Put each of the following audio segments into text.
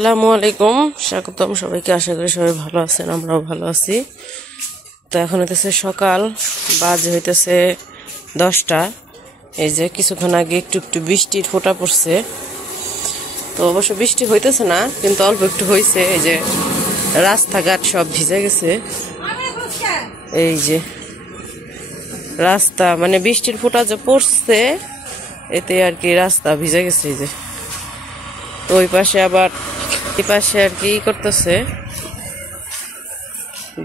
আসসালামু আলাইকুম, স্বাগতম সবাইকে। আশা করি সবাই ভালো আছেন, আমরাও ভালো আছি। তো এখন হইতেছে সকাল, বাজে হইতেছে 10টা। এই যে কিছুক্ষণ আগে একটু একটু বৃষ্টির ফোঁটা পড়ছে। তো অবশ্য বৃষ্টি হইতেছে না, কিন্তু অল্প একটু হয়েছে। এই যে রাস্তাঘাট সব ভিজে গেছে। এই যে রাস্তা মানে বৃষ্টির ফোঁটা যে পড়ছে এতে আর কি রাস্তা ভিজে গেছে। এই যে তো ওই পাশে আবার এই পাশে আর কি করতেছে,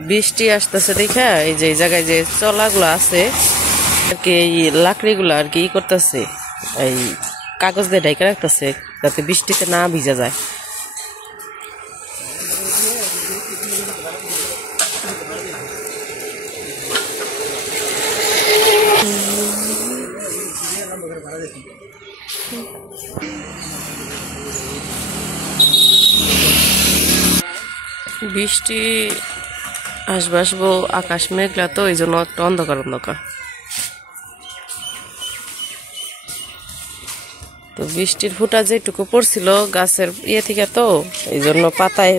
বৃষ্টি আসতেছে দেখা এই যে এই জায়গায় যে চলাগুলো আছে আর কি, এই লাকড়িগুলো আর কি করতেছে, এই কাগজ দিয়ে ঢেকে রাখতেছে যাতে বৃষ্টিতে না ভিজা যায়। বৃষ্টি আসবো আসবো, আকাশ মেঘলা, তো এই জন্য একটা অন্ধকার অন্ধকার। তো বৃষ্টির ফুটা যেটুকু পড়ছিল গাছের থেকে, তো এই জন্য পাতায়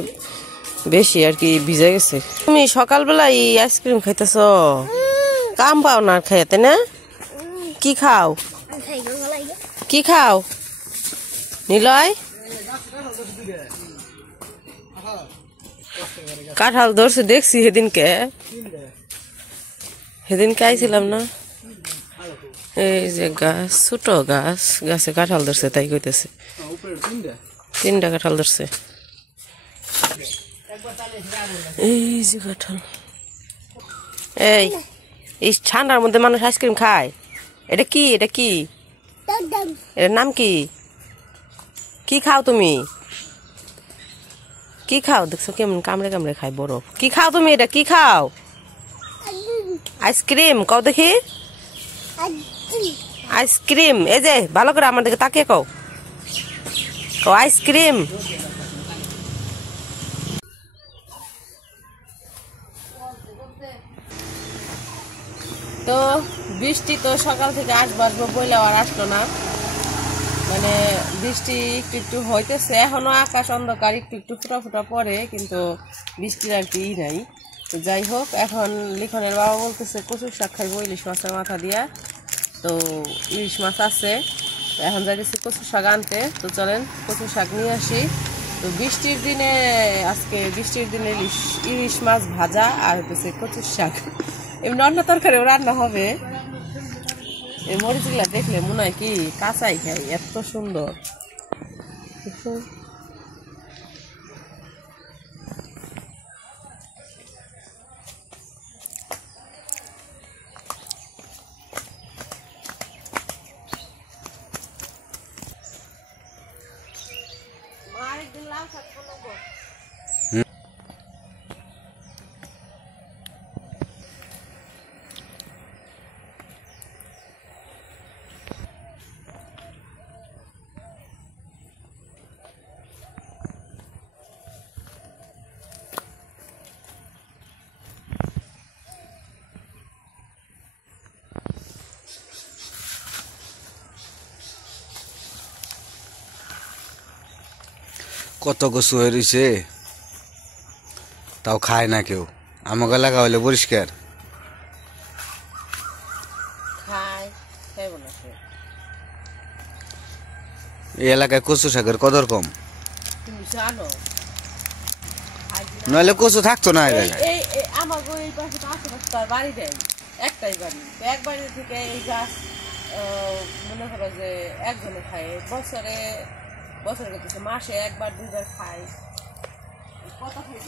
বেশি আর কি ভিজে গেছে। তুমি সকালবেলা এই আইসক্রিম খাইতেছ, কাম পাও না খাইতে না? কি খাও কি খাও নিলয়? কাঁঠাল ধরছে দেখছি সেদিনকে আইছিলাম না। এই যে গাছ, ছোট গাছ, গাছে কাঁঠাল ধরছে, তাই কইতেছে 3টা কাঁঠাল ধরছে। এই যে কাঁঠাল, এই ঠান্ডার মধ্যে মানুষ আইসক্রিম খায়। এটা কি এটার নাম কি? কি খাও তুমি? কি খাও? দেখছো কেমন কামড়ে কামড়ে খায় বরফ। কি খাও তুমি? এটা কি খাও? আইসক্রিম কও দেখি। আইসক্রিম, এই যে ভালো করে আমার দিকে তাকিয়ে কও আইসক্রিম। তো বৃষ্টি তো সকাল থেকে আসবো বইলেও আর আসলো না। মানে বৃষ্টি একটু একটু হইতেছে, এখনো আকাশ অন্ধকার, একটু একটু ফুটা ফুটা পড়ে, কিন্তু বৃষ্টির আর কি নাই। তো যাই হোক, এখন লিখনের বাবা বলতেছে কচুর শাক খাইবো ইলিশ মাছের মাথা দিয়া। তো ইলিশ মাছ আছে, এখন যাইতেছি কচুর শাক আনতে। তো চলেন কচুর শাক নিয়ে আসি। তো বৃষ্টির দিনে আজকে বৃষ্টির দিনে ইলিশ মাছ ভাজা আর হইতেছে কচুর শাক। এমনি অন্য তরকারিও রান্না হবে। এই মরিচগুলা দেখলে মনে হয় কি কাঁচাই খাই, এত সুন্দর। কত কচু হয়ে রয়েছে, তাও খায় না কেউ। আমাকে এলাকা হলে পরিষ্কার। এই এলাকায় কচু শাকের কদর কম, নইলে কচু থাকতো না। একটাই বাড়ি, এক বাড়ি থেকে এই গাছ মনে করো যে একজনে খায়, বছরে করতেছে, মাসে 1-2বার খাই। কত খাইব?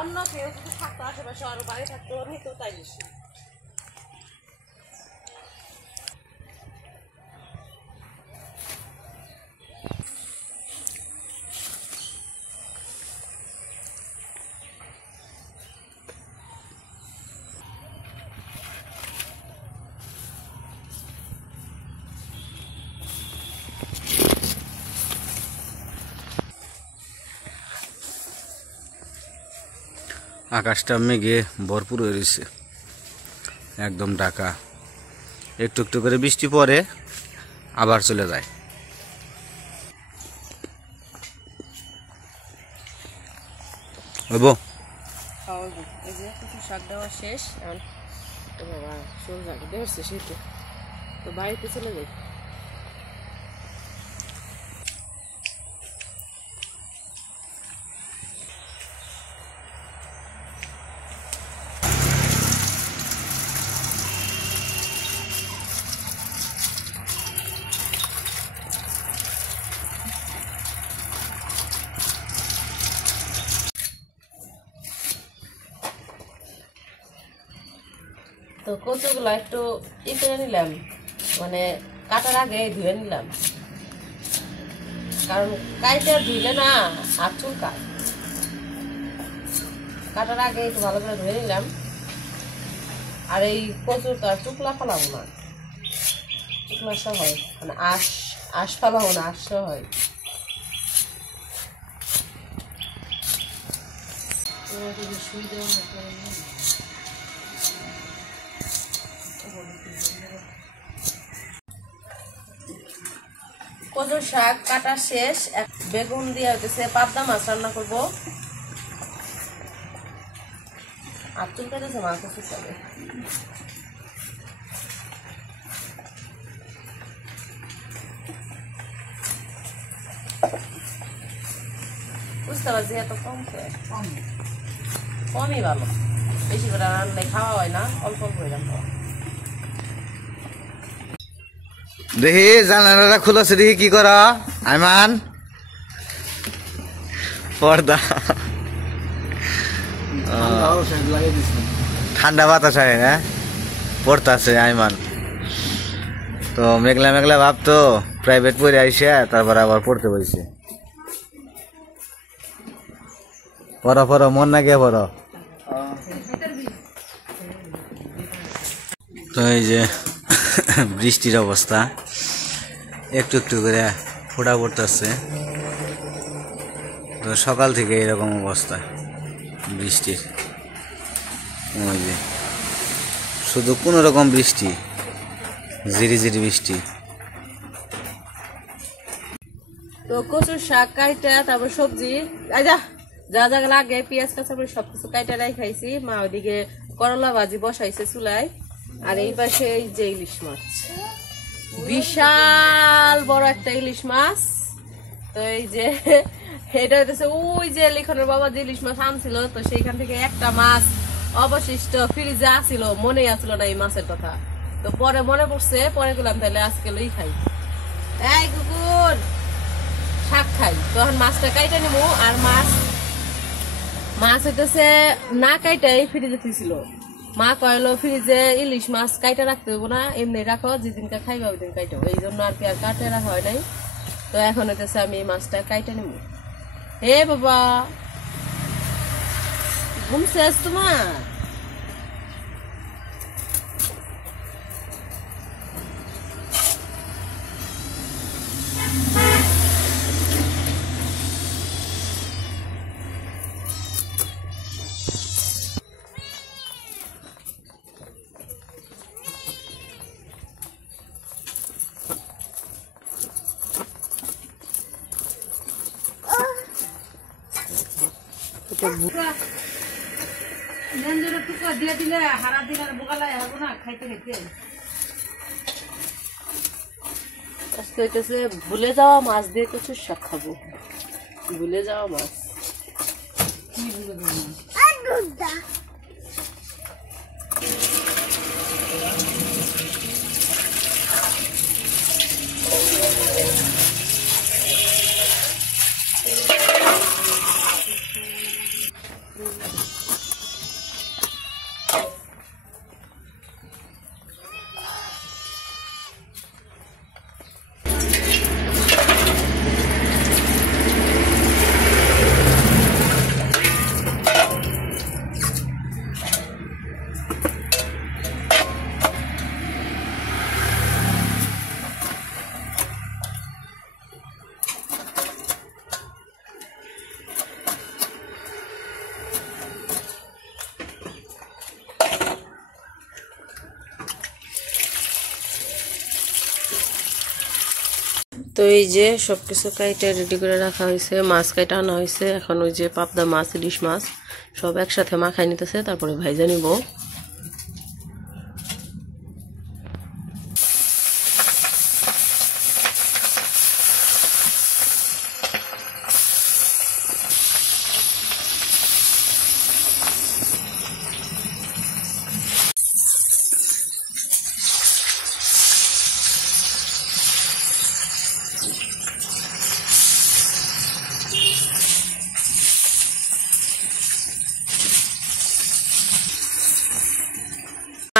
অন্য কেউ যদি থাকতো আশেপাশে, আরো বাড়ি থাকতো, নিতেও তাই বেশি। আকাশটা মেঘে ভরপুর হয়ে রয়েছে, একদম ঢাকা। একটু একটু করে বৃষ্টি পড়ে আবার চলে যায়। হইব খাওয়াবো। এই যে কিছু শাক দেওয়া শেষ। আর তো বাবা সোজা দেখছে শীতে, তো বাড়িতে চলে যাই। তো কচুগুলো একটু করে নিলাম, মানে কাটার আগে ধুয়ে নিলাম, কারণ কাইটা ধুইলে না আর চুলকায়। কাটার আগে একটু ভালো করে ধুয়ে নিলাম। আর এই কচুর তো আর চুকলা ফালাবো না, চুকলা সহ হয়, মানে আঁশ ফালাবো না, আঁশ হয়। কচুর শাক কাটা শেষ। বেগুন দিয়ে হইতেছে পাবদা মাছ রান্না করবো। আর চুল কেটেছে মাছ চুলকাবে। বুঝতে পারছি এত কমই ভালো, বেশি করে রান্নায় খাওয়া হয় না, অল্প অল্প করে রান্না। দেখি জানালাটা খুলেছে, দেখি কি করা আইমান পর্দা ঠান্ডা বাতাস আয় না পড়তাছে আইমান। তো মেঘলা মেঘলা ভাব, তো প্রাইভেট পড়ে আইসে তারপর আবার পড়তে বসে। পড়ো পড়ো, মন না গিয়ে পড়ো। তো এই যে বৃষ্টির অবস্থা, একটু একটু করে ফোঁটা পড়তেছে। তো সকাল থেকে এরকম অবস্থা বৃষ্টির, ওই যে শুধু কোনো রকম বৃষ্টি, ঝিরি ঝিরি বৃষ্টি। তো কচুর শাক কাইটা, তারপর সবজি যা যা যা লাগে, পেঁয়াজ কাঁচামরিচ সবকিছু কাইটা খাইছি। মা ওইদিকে করলা ভাজি বসাইছে চুলায়। আর এই পাশে এই যে ইলিশ মাছ, বিশাল বড় একটা ইলিশ মাছ। তো এই যে এটা হইতেছে ওই যে লিখনের বাবা যে ইলিশ মাছ আনছিল, তো সেইখান থেকে একটা মাছ অবশিষ্ট ফ্রিজে আসছিল, মনে আসছিল না এই মাছের কথা। তো পরে মনে পড়ছে, পরে গেলাম তাহলে আজকে লই খাই। এই কুকুর শাক খাই, তখন মাছটা কাইটা নিবো। আর মাছ হইতেছে না কাইটাই ফ্রিজে থুইছিল। মা কইলো ফ্রিজে ইলিশ মাছ কাইটা রাখতে হবো না, এমনি রাখো, যেদিনকে খাইবা ওই দিন কাইটা, এই জন্য আর কি আর কাটে রাখা হয় নাই। তো এখন হইতেছে আমি এই মাছটা কাইটা নিব। হে বাবা ঘুম শেষ তোমার? ভুলে যাওয়া মাছ দিয়ে কিছু শাক খাবো। ভুলে যাওয়া মাছ, এই যে সবকিছু কাইটা রেডি করে রাখা হয়েছে, মাছ কাইটা আনা হয়েছে। এখন ওই যে পাবদা মাছ, ইলিশ মাছ সব একসাথে মাখাই নিতেছে, তারপরে ভাইজা নিব।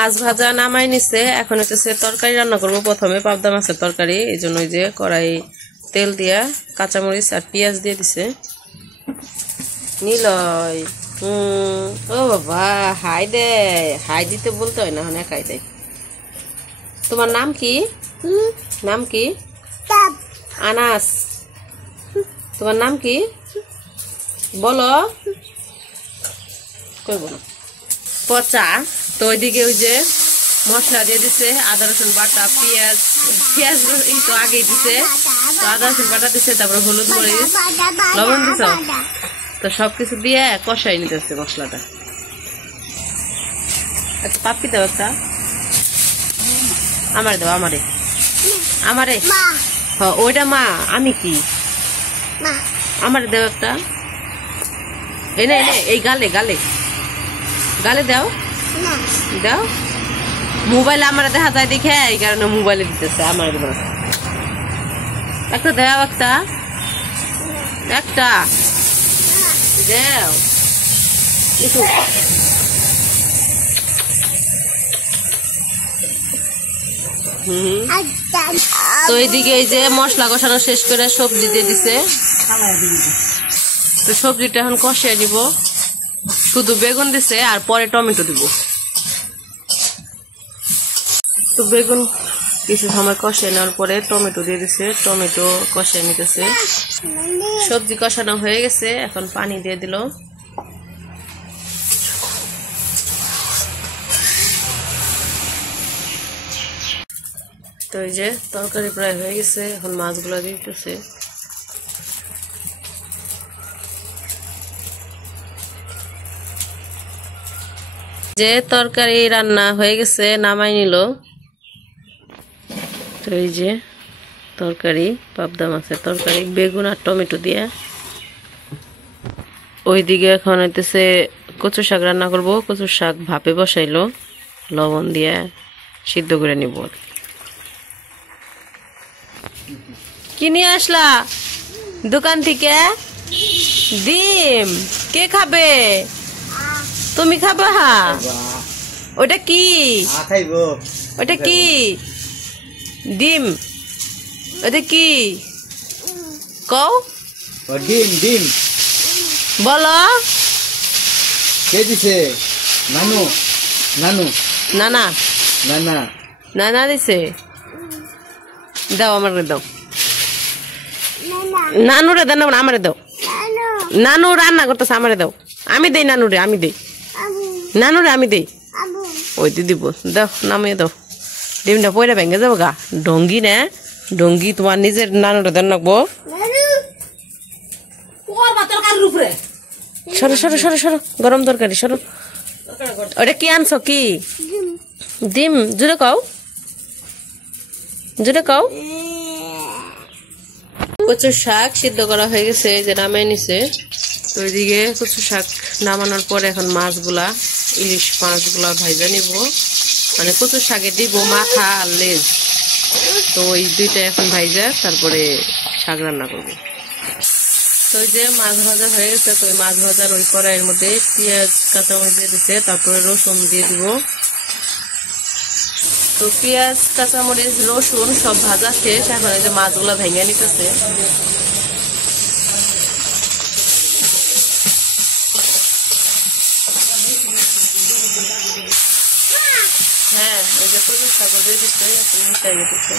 মাছ ভাজা নামাই নিছে, এখন হচ্ছে তরকারি রান্না করবো। প্রথমে পাবদা মাছের তরকারি, এই জন্য যে কড়াই তেল দিয়া কাঁচামরিচ আর পেঁয়াজ দিয়ে দিছে। নিলয় ও বাবা, হাই দে, হাই দিতে বলতে হয় না, এখন একাই দেয়। তোমার নাম কি? নাম কি? আনাস। তোমার নাম কি বলো? কই বলো? পচা। তো ওইদিকে ওই যে মশলা দিয়ে দিছে, আদা রসুন বাটা, পেঁয়াজ তো আগেই দিছে, তো আদা রসুন বাটা দিছে, তারপরে হলুদ মরিচ লবণ দিছ, তো সবকিছু দিয়ে কষাই নিতেছে মশলাটা। আচ্ছা পাপ্পি দাও একটা, আমারে দাও, আমারে আমারে ওইটা মা, আমি কি আমারে দাও একটা, এনে এনে এই গালে গালে গালে দাও দাও। মোবাইলে আমার দেখা যায় দেখে, এই কারণে মোবাইলে দিতেছে আমার। একটা দাও, একটা একটা দাও। তো এইদিকে এই যে মশলা কষানো শেষ করে সবজি দিয়ে দিছে, তো সবজিটা এখন কষিয়ে নিব। শুধু বেগুন দিছে আর পরে টমেটো দিব। তো বেগুন কিছু সময় কষিয়ে নেওয়ার পরে টমেটো দিয়ে দিছে, টমেটো কষিয়ে নিতেছে। সবজি কষানো হয়ে গেছে, এখন পানি দিয়ে দিল। তো এই যে তরকারি প্রায় হয়ে গেছে, এখন মাছগুলো দিয়ে দিতেছে। যে তরকারি রান্না হয়ে গেছে, নামাই নিল। তো এই যে তরকারি, পাবদা মাছের তরকারি, বেগুন আর টমেটো দিয়ে। ওইদিকে এখন হইতেছে কচু শাক রান্না করব। কচু শাক ভাপে বসাইলো, লবণ দিয়ে সিদ্ধ করে নিব। কি নিয়ে আসলা দোকান থেকে? ডিম। কে খাবে? তুমি খাবা? ওটা কি? ওটা কি? ডিম। ওটা কি কও? ডিম ডিম বলো। কে দিছে? নানু নানু নানা নানা নানা দিছে। দাও আমারে দাও। নানুরে দাও না, আমারে দাও। নানু রান্না করতেছে, আমারে দাও। আমি দেই নানুরে, আমি দেই নানুরে, আমি দেই। ওই দি দিব, দাও নামিয়ে দাও। ডিমটা পয়লা ভেঙে যাবো গা। ডঙ্গি না ডঙ্গি, তোমার নিজের নানুরে দেন রাখবো। সরো সরো সরো সরো, গরম তরকারি সরো। ওটা কি আনছো? কি ডিম? জুড়ে কও, জুড়ে কও। কচুর শাক সিদ্ধ করা হয়ে গেছে, যে নামাই নিছে। তো ওইদিকে কচু শাক নামানোর পরে এখন মাছগুলা, ইলিশ মাছগুলা ভাইজা নিব। মানে কচুর শাকে দিব মাথা আর লেজ, তো ওই দুইটা এখন ভাইজা তারপরে শাক রান্না করবো। তো ওই যে মাছ ভাজা হয়ে গেছে, তো ওই মাছ ভাজার ওই কড়াইয়ের মধ্যে পেঁয়াজ কাঁচামরিচ দিয়ে দিচ্ছে, তারপরে রসুন দিয়ে দিব। তো পেঁয়াজ কাঁচামরিচ রসুন সব ভাজা শেষ, এখন এই যে মাছগুলা ভেঙে নিতেছে। হ্যাঁ, এই যে কচুর শাক দিয়ে দিচ্ছে, এখন মিশাই দিচ্ছে।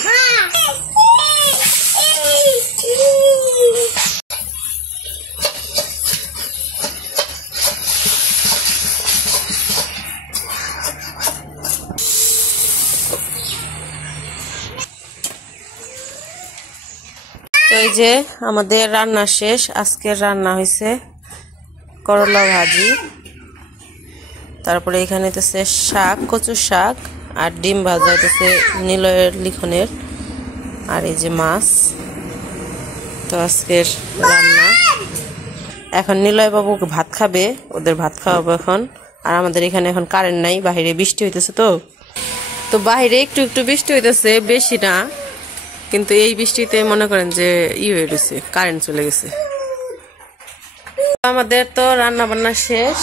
এই যে আমাদের রান্না শেষ। আজকের রান্না হয়েছে করলা ভাজি, তারপরে এখানে হইতেছে শাক, কচুর শাক, আর ডিম ভাজা হইতেছে নিলয়ের লিখনের, আর এই যে মাছ। তো আজকের রান্না। এখন নিলয় বাবু ভাত খাবে, ওদের ভাত খাওয়াবো এখন। আর আমাদের এখানে এখন কারেন্ট নাই, বাইরে বৃষ্টি হইতেছে। তো বাইরে একটু একটু বৃষ্টি হইতেছে, বেশি না, কিন্তু এই বৃষ্টিতে মনে করেন যে হয়ে গেছে, কারেন্ট চলে গেছে। আমাদের তো রান্না বান্না শেষ।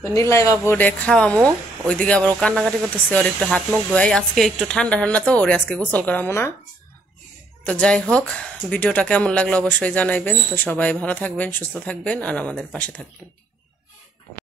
তো নিলয় বাবু রে খাওয়ামো, ওইদিকে আবার ও কান্নাকাটি করতেছে, ওর একটু হাত মুখ ধোয়াই। আজকে একটু ঠান্ডা ঠান্ডা, তো ওরে আজকে গোসল করামো না। তো যাই হোক, ভিডিওটা কেমন লাগলো অবশ্যই জানাইবেন। তো সবাই ভালো থাকবেন, সুস্থ থাকবেন, আর আমাদের পাশে থাকবেন।